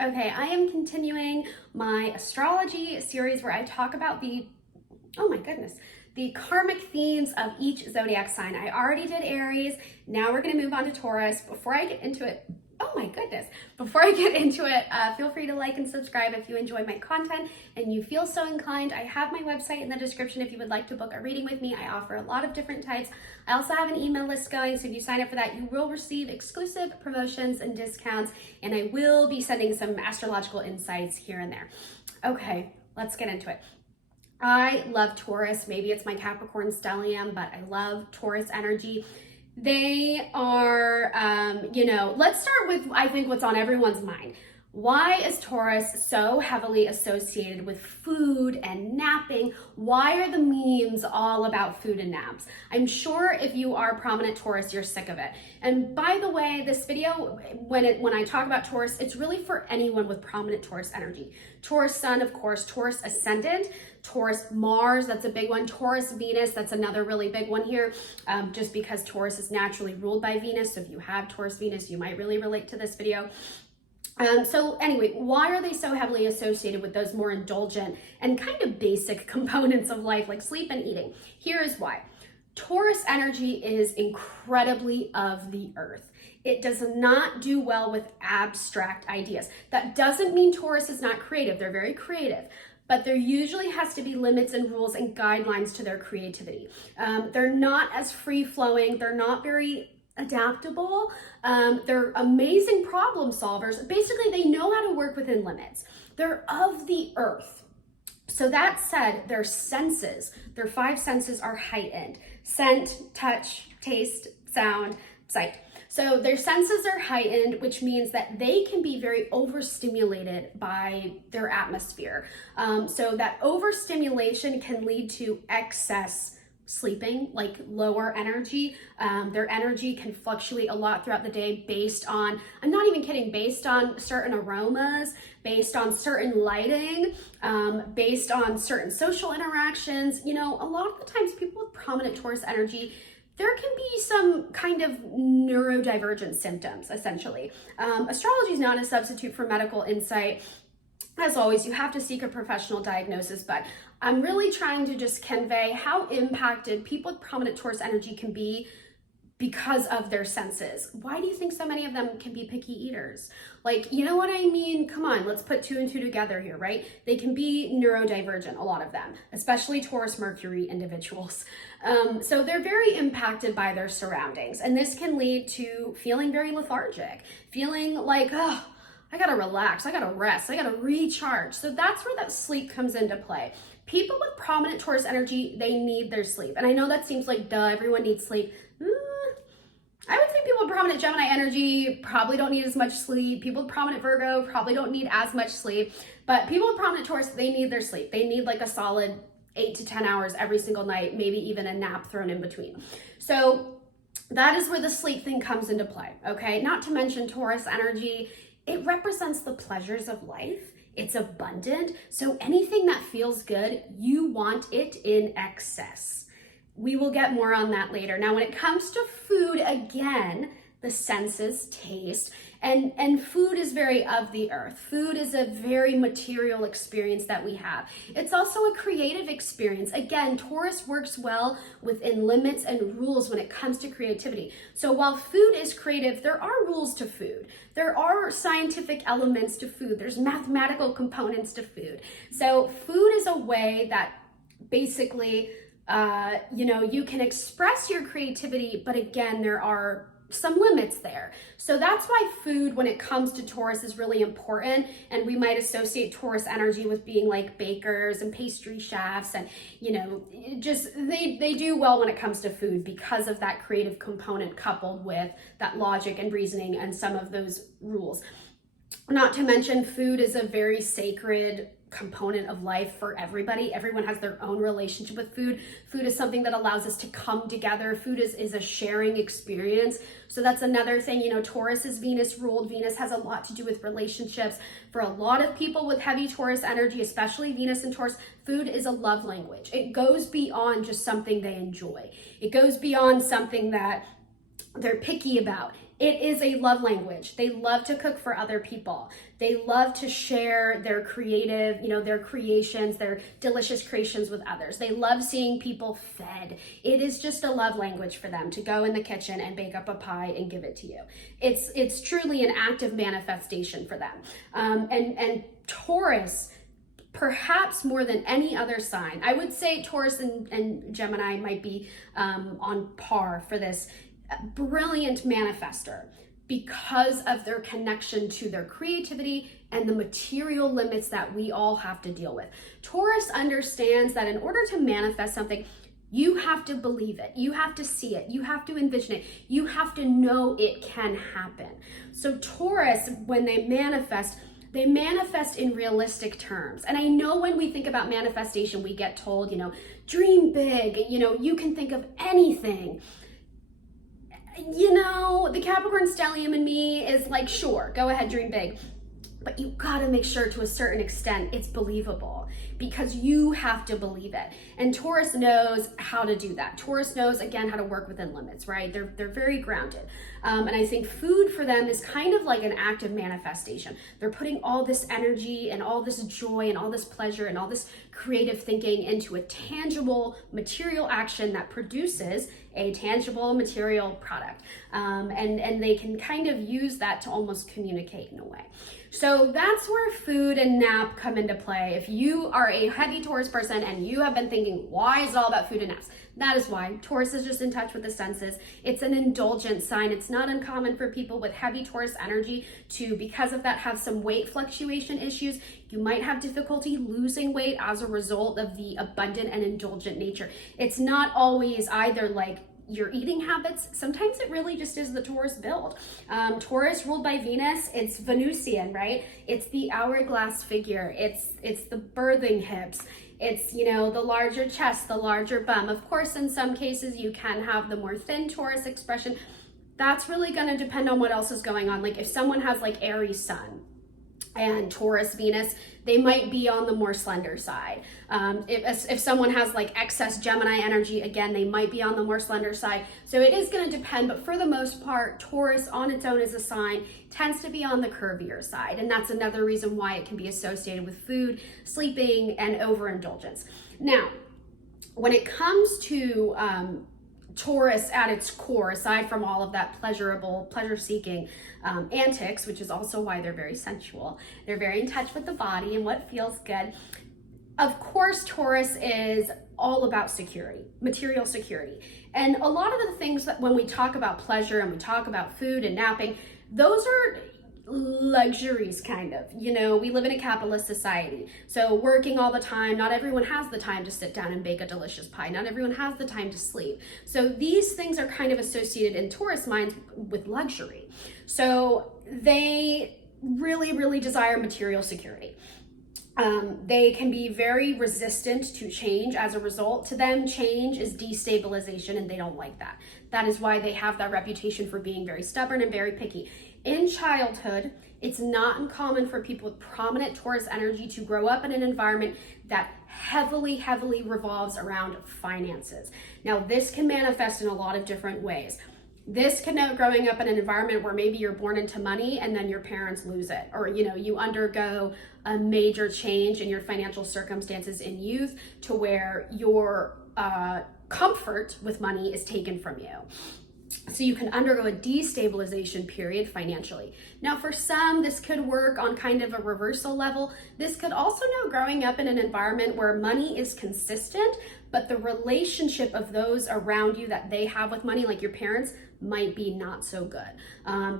Okay, I am continuing my astrology series where I talk about oh my goodness, the karmic themes of each zodiac sign. I already did Aries. Now we're going to move on to Taurus. Before I get into it, feel free to like and subscribe if you enjoy my content and you feel so inclined. I have my website in the description if you would like to book a reading with me. I offer a lot of different types. I also have an email list going, so if you sign up for that, you will receive exclusive promotions and discounts, and I will be sending some astrological insights here and there. Okay, let's get into it. I love Taurus. Maybe it's my Capricorn stellium, but I love Taurus energy. They are, let's start with, I think, what's on everyone's mind. Why is Taurus so heavily associated with food and napping? Why are the memes all about food and naps? I'm sure if you are prominent Taurus, you're sick of it. And by the way, this video, when I talk about Taurus, it's really for anyone with prominent Taurus energy. Taurus Sun, of course, Taurus Ascendant, Taurus Mars, that's a big one. Taurus Venus, that's another really big one here, just because Taurus is naturally ruled by Venus. So if you have Taurus Venus, you might really relate to this video. So anyway, why are they so heavily associated with those more indulgent and kind of basic components of life like sleep and eating? Here is why. Taurus energy is incredibly of the earth. It does not do well with abstract ideas. That doesn't mean Taurus is not creative. They're very creative, but there usually has to be limits and rules and guidelines to their creativity. They're not as free-flowing. They're not very adaptable. They're amazing problem solvers. Basically, they know how to work within limits. They're of the earth. So that said, their senses, their five senses are heightened. Scent, touch, taste, sound, sight. So their senses are heightened, which means that they can be very overstimulated by their atmosphere. So that overstimulation can lead to excess sleeping, like lower energy. Their energy can fluctuate a lot throughout the day based on, I'm not even kidding, based on certain aromas, based on certain lighting, based on certain social interactions. You know, a lot of the times people with prominent Taurus energy, there can be some kind of neurodivergent symptoms, essentially. Astrology is not a substitute for medical insight. As always, you have to seek a professional diagnosis, but I'm really trying to just convey how impacted people with prominent Taurus energy can be because of their senses. Why do you think so many of them can be picky eaters? Like, you know what I mean? Come on, let's put two and two together here, right? They can be neurodivergent, a lot of them, especially Taurus Mercury individuals. So they're very impacted by their surroundings, and this can lead to feeling very lethargic, feeling like, oh, I gotta relax, I gotta rest, I gotta recharge. So that's where that sleep comes into play. People with prominent Taurus energy, they need their sleep. And I know that seems like, duh, everyone needs sleep. I would say people with prominent Gemini energy probably don't need as much sleep. People with prominent Virgo probably don't need as much sleep. But people with prominent Taurus, they need their sleep. They need like a solid 8 to 10 hours every single night, maybe even a nap thrown in between. So that is where the sleep thing comes into play, okay? Not to mention Taurus energy, it represents the pleasures of life. It's abundant. So anything that feels good, you want it in excess. We will get more on that later. Now, when it comes to food, again, the senses, taste, and food is very of the earth. Food is a very material experience that we have. It's also a creative experience. Again, Taurus works well within limits and rules when it comes to creativity. So while food is creative, there are rules to food. There are scientific elements to food. There's mathematical components to food. So food is a way that basically, you can express your creativity, but again, there are some limits there. So that's why food, when it comes to Taurus, is really important. And we might associate Taurus energy with being like bakers and pastry chefs, and they do well when it comes to food because of that creative component coupled with that logic and reasoning and some of those rules. Not to mention, food is a very sacred component of life for everybody. Everyone has their own relationship with food. Food is something that allows us to come together. Food is a sharing experience. So that's another thing. Taurus is Venus ruled. Venus has a lot to do with relationships. For a lot of people with heavy Taurus energy, especially Venus and Taurus, food is a love language. It goes beyond just something they enjoy. It goes beyond something that they're picky about. It is a love language. They love to cook for other people. They love to share their creative, their creations, their delicious creations with others. They love seeing people fed. It is just a love language for them to go in the kitchen and bake up a pie and give it to you. It's truly an active manifestation for them. And Taurus, perhaps more than any other sign, I would say Taurus and Gemini might be on par for this. Brilliant manifester because of their connection to their creativity and the material limits that we all have to deal with. Taurus understands that in order to manifest something, you have to believe it, you have to see it, you have to envision it, you have to know it can happen. So Taurus, when they manifest in realistic terms. And I know when we think about manifestation, we get told, dream big, you can think of anything. The Capricorn stellium in me is like, sure, go ahead, dream big. But you gotta make sure to a certain extent it's believable, because you have to believe it. And Taurus knows how to do that. Taurus knows, again, how to work within limits, right? They're very grounded. And I think food for them is kind of like an active manifestation. They're putting all this energy and all this joy and all this pleasure and all this creative thinking into a tangible material action that produces a tangible material product. And they can kind of use that to almost communicate in a way. So that's where food and nap come into play. If you are a heavy Taurus person and you have been thinking, why is it all about food and naps? That is why. Taurus is just in touch with the senses. It's an indulgent sign. It's not uncommon for people with heavy Taurus energy to, because of that, have some weight fluctuation issues. You might have difficulty losing weight as a result of the abundant and indulgent nature. It's not always either like your eating habits. Sometimes it really just is the Taurus build. Taurus ruled by Venus, it's Venusian, right? It's the hourglass figure. It's the birthing hips. It's, the larger chest, the larger bum. Of course, in some cases you can have the more thin Taurus expression. That's really going to depend on what else is going on. Like if someone has like Aries sun and Taurus Venus, they might be on the more slender side. If someone has like excess Gemini energy, again, they might be on the more slender side. So it is going to depend, but for the most part, Taurus on its own as a sign tends to be on the curvier side. And that's another reason why it can be associated with food, sleeping, and overindulgence. Now, when it comes to Taurus at its core, aside from all of that pleasure-seeking antics, which is also why they're very sensual, they're very in touch with the body and what feels good. Of course, Taurus is all about security, material security. And a lot of the things that when we talk about pleasure and we talk about food and napping, those are luxuries kind of. We live in a capitalist society, so working all the time, not everyone has the time to sit down and bake a delicious pie, not everyone has the time to sleep. So these things are kind of associated in Taurus minds with luxury. So they really, really desire material security. They can be very resistant to change. As a result, to them, change is destabilization, and they don't like that. That is why they have that reputation for being very stubborn and very picky. In childhood, it's not uncommon for people with prominent Taurus energy to grow up in an environment that heavily revolves around finances. Now, this can manifest in a lot of different ways. This can know growing up in an environment where maybe you're born into money and then your parents lose it, or you undergo a major change in your financial circumstances in youth to where your comfort with money is taken from you. So you can undergo a destabilization period financially. Now, for some, this could work on kind of a reversal level. This could also know growing up in an environment where money is consistent, but the relationship of those around you that they have with money, like your parents, might be not so good.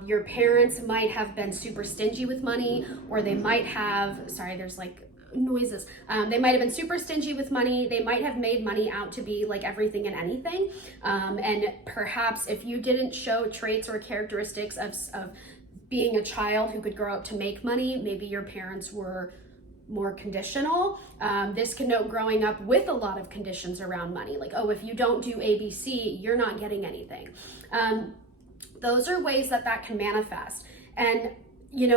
Your parents might have been super stingy with money, or they might have, there's like noises. They might have been super stingy with money. They might have made money out to be like everything and anything. And perhaps if you didn't show traits or characteristics of being a child who could grow up to make money, maybe your parents were more conditional. This can note growing up with a lot of conditions around money, like, oh, if you don't do ABC, you're not getting anything. Those are ways that can manifest. And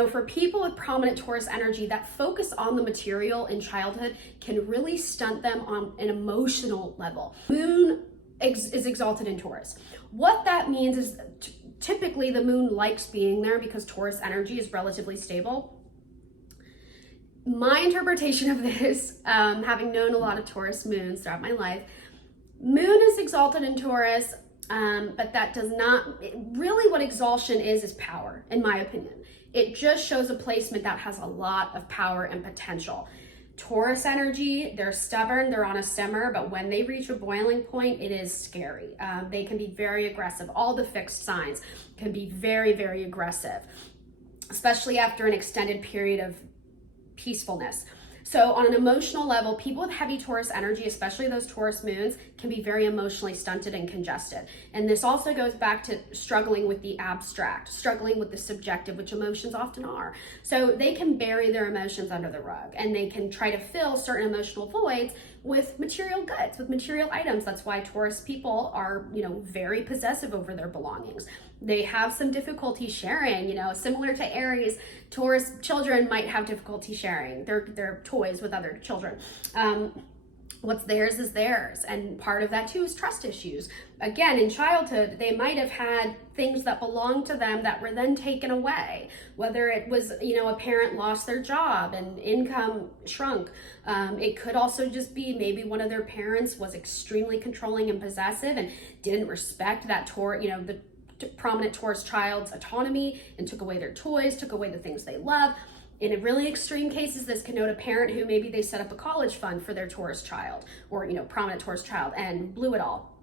for people with prominent Taurus energy, that focus on the material in childhood can really stunt them on an emotional level. Moon is exalted in Taurus. What that means is typically the moon likes being there because Taurus energy is relatively stable. My interpretation of this, having known a lot of Taurus moons throughout my life, moon is exalted in Taurus, but that does not, really what exaltation is power, in my opinion. It just shows a placement that has a lot of power and potential. Taurus energy, they're stubborn, they're on a simmer, but when they reach a boiling point, it is scary. They can be very aggressive. All the fixed signs can be very, very aggressive, especially after an extended period of peacefulness. So on an emotional level, people with heavy Taurus energy, especially those Taurus moons, can be very emotionally stunted and congested. And this also goes back to struggling with the abstract, struggling with the subjective, which emotions often are. So they can bury their emotions under the rug, and they can try to fill certain emotional voids with material goods, with material items. That's why Taurus people are, very possessive over their belongings. They have some difficulty sharing, similar to Aries. Taurus children might have difficulty sharing their toys with other children. What's theirs is theirs. And part of that too is trust issues. Again, in childhood, they might have had things that belonged to them that were then taken away. Whether it was, a parent lost their job and income shrunk. It could also just be maybe one of their parents was extremely controlling and possessive and didn't respect that the prominent Taurus child's autonomy and took away their toys, took away the things they love. In really extreme cases, this can note a parent who maybe they set up a college fund for their Taurus child or, prominent Taurus child and blew it all,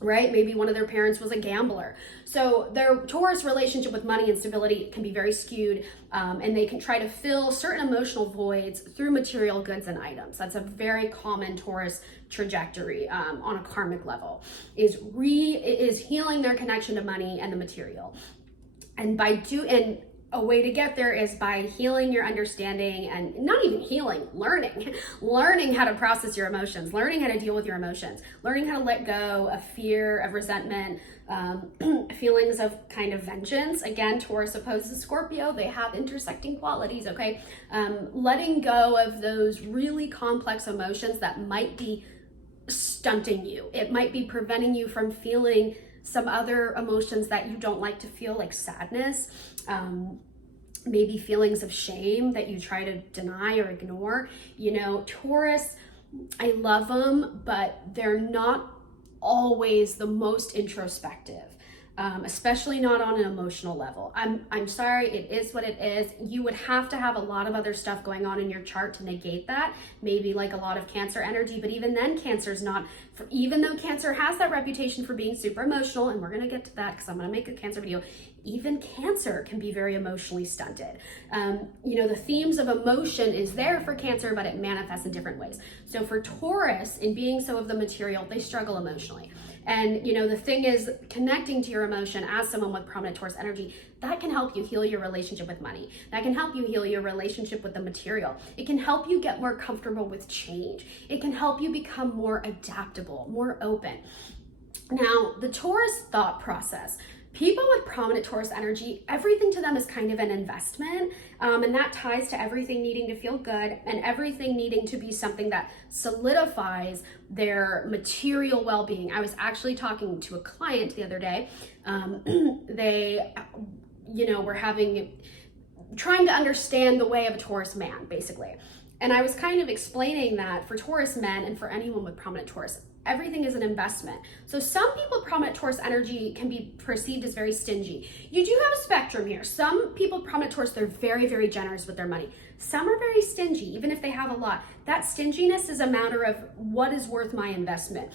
right? Maybe one of their parents was a gambler. So their Taurus relationship with money and stability can be very skewed, and they can try to fill certain emotional voids through material goods and items. That's a very common Taurus trajectory on a karmic level, is healing their connection to money and the material. And a way to get there is by healing your understanding, and not even healing, learning how to process your emotions, learning how to deal with your emotions, learning how to let go of fear, of resentment, feelings of kind of vengeance. Again, Taurus opposed to Scorpio, they have intersecting qualities, okay? Letting go of those really complex emotions that might be stunting you. It might be preventing you from feeling some other emotions that you don't like to feel, like sadness, maybe feelings of shame that you try to deny or ignore. Taurus, I love them, but they're not always the most introspective. Especially not on an emotional level. I'm sorry, it is what it is. You would have to have a lot of other stuff going on in your chart to negate that. Maybe like a lot of Cancer energy, but even then Cancer's not, even though Cancer has that reputation for being super emotional, and we're gonna get to that because I'm gonna make a Cancer video, even Cancer can be very emotionally stunted. The themes of emotion is there for Cancer, but it manifests in different ways. So for Taurus, in being so of the material, they struggle emotionally. And the thing is, connecting to your emotion as someone with prominent Taurus energy, that can help you heal your relationship with money. That can help you heal your relationship with the material. It can help you get more comfortable with change. It can help you become more adaptable, more open. Now, the Taurus thought process. People with prominent Taurus energy, everything to them is kind of an investment, and that ties to everything needing to feel good and everything needing to be something that solidifies their material well-being. I was actually talking to a client the other day. They, were trying to understand the way of a Taurus man, basically. And I was kind of explaining that for Taurus men and for anyone with prominent Taurus, everything is an investment. So some people with prominent Taurus energy can be perceived as very stingy. You do have a spectrum here. Some people with prominent Taurus, they're very, very generous with their money. Some are very stingy, even if they have a lot. That stinginess is a matter of what is worth my investment.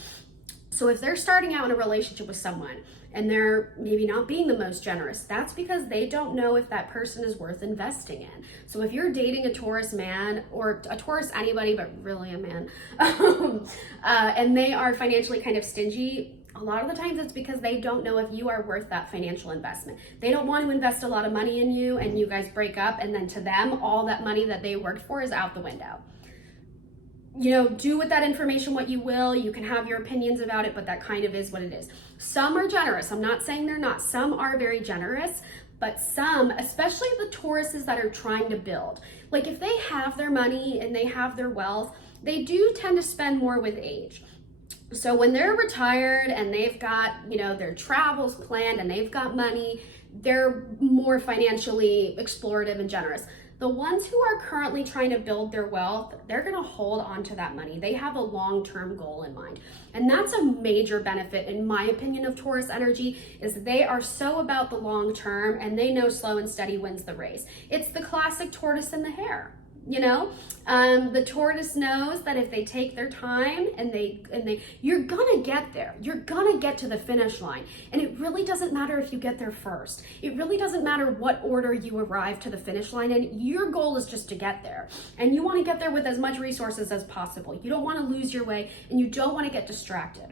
So if they're starting out in a relationship with someone and they're maybe not being the most generous, that's because they don't know if that person is worth investing in. So if you're dating a Taurus man, or a Taurus anybody, but really a man, and they are financially kind of stingy, a lot of the times it's because they don't know if you are worth that financial investment. They don't want to invest a lot of money in you and you guys break up, and then to them, all that money that they worked for is out the window. Do with that information what you will. You can have your opinions about it, but that kind of is what it is. Some are generous. I'm not saying they're not. Some are very generous, but some, especially the Tauruses that are trying to build, like if they have their money and they have their wealth, they do tend to spend more with age. So when they're retired and they've got, their travels planned and they've got money, they're more financially explorative and generous. The ones who are currently trying to build their wealth, they're going to hold on to that money. They have a long-term goal in mind. And that's a major benefit, in my opinion, of Taurus energy, is they are so about the long term and they know slow and steady wins the race. It's the classic tortoise and the hare. The tortoise knows that if they take their time and you're gonna get there. You're gonna get to the finish line. And it really doesn't matter if you get there first. It really doesn't matter what order you arrive to the finish line. And your goal is just to get there. And you want to get there with as much resources as possible. You don't want to lose your way and you don't want to get distracted.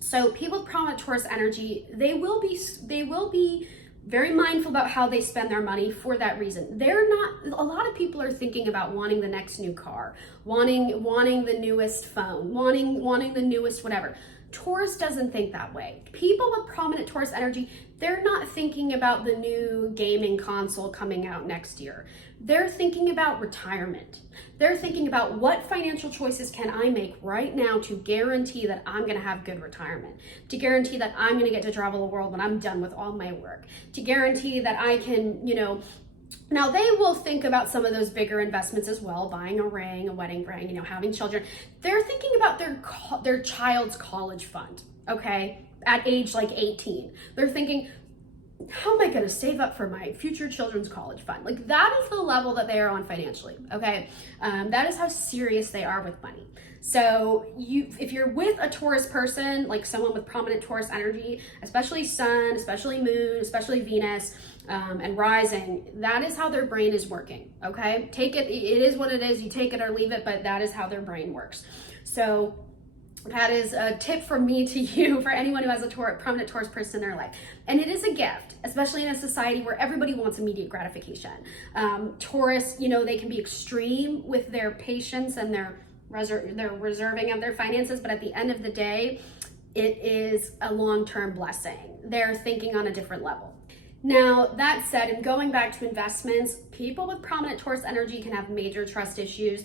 So people with prominent Taurus energy, they will be very mindful about how they spend their money for that reason. A lot of people are thinking about wanting the next new car, wanting the newest phone, wanting the newest whatever. Taurus doesn't think that way. People with prominent Taurus energy, they're not thinking about the new gaming console coming out next year. They're thinking about retirement. They're thinking about what financial choices can I make right now to guarantee that I'm going to have good retirement, to guarantee that I'm going to get to travel the world when I'm done with all my work, to guarantee that I can, now they will think about some of those bigger investments as well, buying a ring, a wedding ring, having children. They're thinking about their child's college fund, okay, at age like 18. They're thinking, how am I going to save up for my future children's college fund? Like, that is the level that they are on financially, okay? That is how serious they are with money. So if you're with a Taurus person, like someone with prominent Taurus energy, especially sun, especially moon, especially Venus, and rising, that is how their brain is working, okay? It is what it is, you take it or leave it, but that is how their brain works. So that is a tip from me to you for anyone who has a prominent Taurus person in their life. And it is a gift, especially in a society where everybody wants immediate gratification. Taurus, they can be extreme with their patience and their reserving of their finances, but at the end of the day, it is a long-term blessing. They're thinking on a different level. Now, that said, and going back to investments, people with prominent Taurus energy can have major trust issues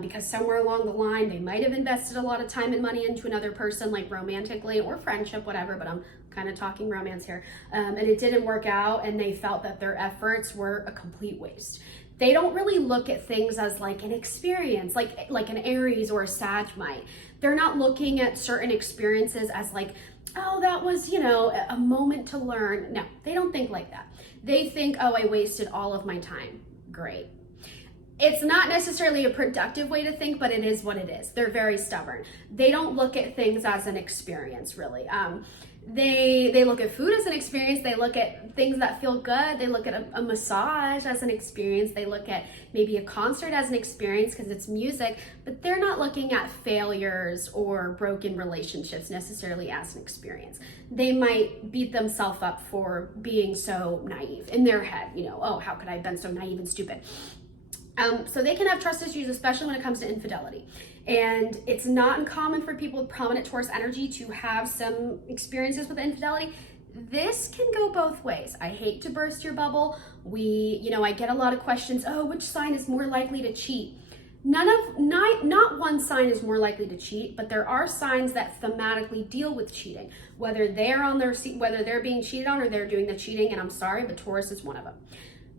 because somewhere along the line, they might have invested a lot of time and money into another person, like romantically or friendship, whatever, but I'm kind of talking romance here, and it didn't work out, and they felt that their efforts were a complete waste. They don't really look at things as like an experience, like an Aries or a Sag might. They're not looking at certain experiences as like, oh, that was, a moment to learn. No, they don't think like that. They think, oh, I wasted all of my time. Great. It's not necessarily a productive way to think, but it is what it is. They're very stubborn. They don't look at things as an experience, really. They look at food as an experience. They look at things that feel good. They look at a massage as an experience. They look at maybe a concert as an experience because it's music, but they're not looking at failures or broken relationships necessarily as an experience. They might beat themselves up for being so naive in their head, oh, how could I have been so naive and stupid? So they can have trust issues, especially when it comes to infidelity. And it's not uncommon for people with prominent Taurus energy to have some experiences with infidelity. This can go both ways. I hate to burst your bubble. I get a lot of questions. Oh, which sign is more likely to cheat? Not one sign is more likely to cheat, but there are signs that thematically deal with cheating, whether they're being cheated on or they're doing the cheating. And I'm sorry, but Taurus is one of them.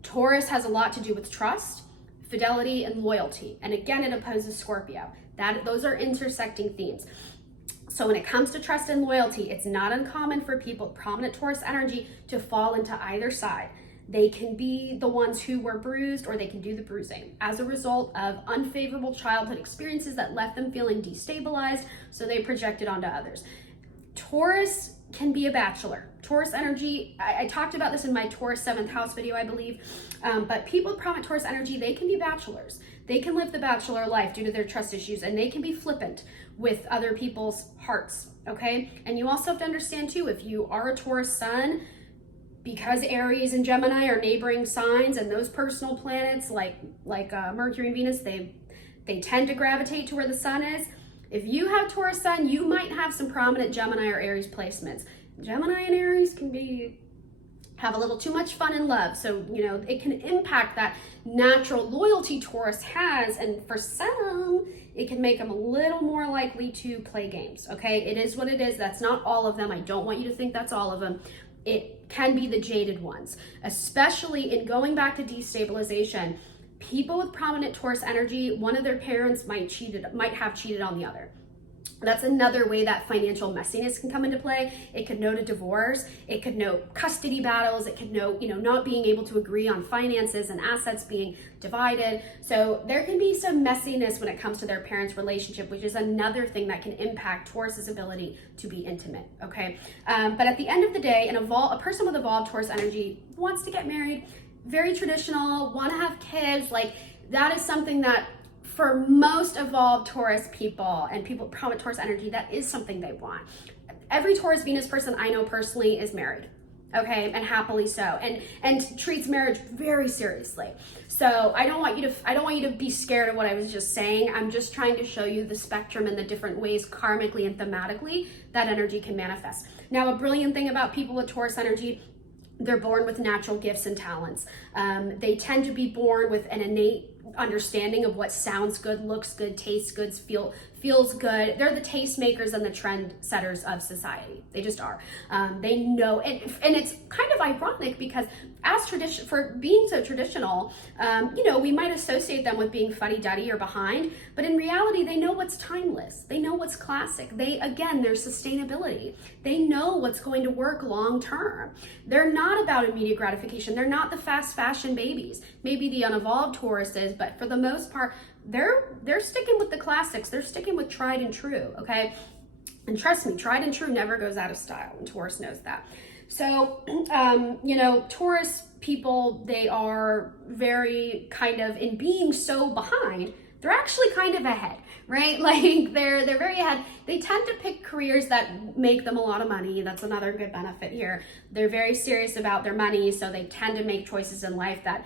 Taurus has a lot to do with trust, fidelity, and loyalty. And again, it opposes Scorpio. Those are intersecting themes. So when it comes to trust and loyalty, it's not uncommon for people with prominent Taurus energy to fall into either side. They can be the ones who were bruised, or they can do the bruising as a result of unfavorable childhood experiences that left them feeling destabilized, so they projected onto others. Taurus can be a bachelor. Taurus energy, I talked about this in my Taurus 7th house video, I believe, but people with prominent Taurus energy, they can be bachelors. They can live the bachelor life due to their trust issues, and they can be flippant with other people's hearts, okay? And you also have to understand too, if you are a Taurus sun, because Aries and Gemini are neighboring signs, and those personal planets like Mercury and Venus, they tend to gravitate to where the sun is. If you have Taurus sun, you might have some prominent Gemini or Aries placements. Gemini and Aries can be have a little too much fun and love. So, you know, it can impact that natural loyalty Taurus has. And for some, it can make them a little more likely to play games. Okay, it is what it is. That's not all of them. I don't want you to think that's all of them. It can be the jaded ones, especially in going back to destabilization. People with prominent Taurus energy, one of their parents might have cheated on the other. That's another way that financial messiness can come into play. It could note a divorce. It could note custody battles. It could note, you know, not being able to agree on finances and assets being divided. So there can be some messiness when it comes to their parents' relationship, which is another thing that can impact Taurus's ability to be intimate, okay? But at the end of the day, a person with evolved Taurus energy wants to get married, very traditional, want to have kids. Like, that is something that for most evolved Taurus people and people with prominent Taurus energy, that is something they want. Every Taurus Venus person I know personally is married, okay, and happily so, and treats marriage very seriously. So I don't want you to be scared of what I was just saying. I'm just trying to show you the spectrum and the different ways karmically and thematically that energy can manifest. Now, a brilliant thing about people with Taurus energy, they're born with natural gifts and talents. They tend to be born with an innate understanding of what sounds good, looks good, tastes good, feels good. They're the tastemakers and the trend setters of society. They just are. They know, and it's kind of ironic because for being so traditional, you know, we might associate them with being fuddy-duddy or behind, but in reality, they know what's timeless. They know what's classic. There's sustainability. They know what's going to work long term. They're not about immediate gratification. They're not the fast fashion babies. Maybe the unevolved Taurus is, but for the most part, they're sticking with the classics. They're sticking with tried and true, okay? And trust me, tried and true never goes out of style, and Taurus knows that. So, you know, Taurus people, they are very kind of, in being so behind, they're actually kind of ahead, right? Like they're very ahead. They tend to pick careers that make them a lot of money. That's another good benefit here. They're very serious about their money, so they tend to make choices in life that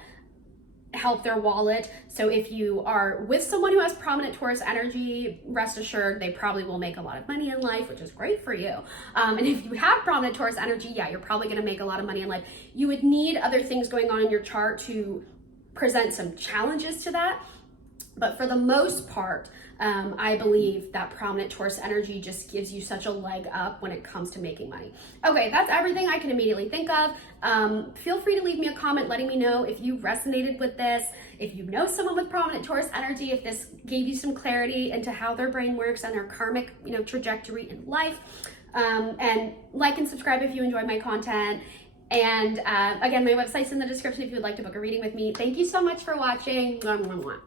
help their wallet. So if you are with someone who has prominent Taurus energy, rest assured they probably will make a lot of money in life, which is great for you. And if you have prominent Taurus energy, yeah, you're probably going to make a lot of money in life. You would need other things going on in your chart to present some challenges to that. But for the most part, I believe that prominent Taurus energy just gives you such a leg up when it comes to making money. Okay, that's everything I can immediately think of. Feel free to leave me a comment letting me know if you resonated with this, if you know someone with prominent Taurus energy, if this gave you some clarity into how their brain works and their karmic, you know, trajectory in life. And like and subscribe if you enjoy my content. And again, my website's in the description if you would like to book a reading with me. Thank you so much for watching. Mwah, mwah, mwah.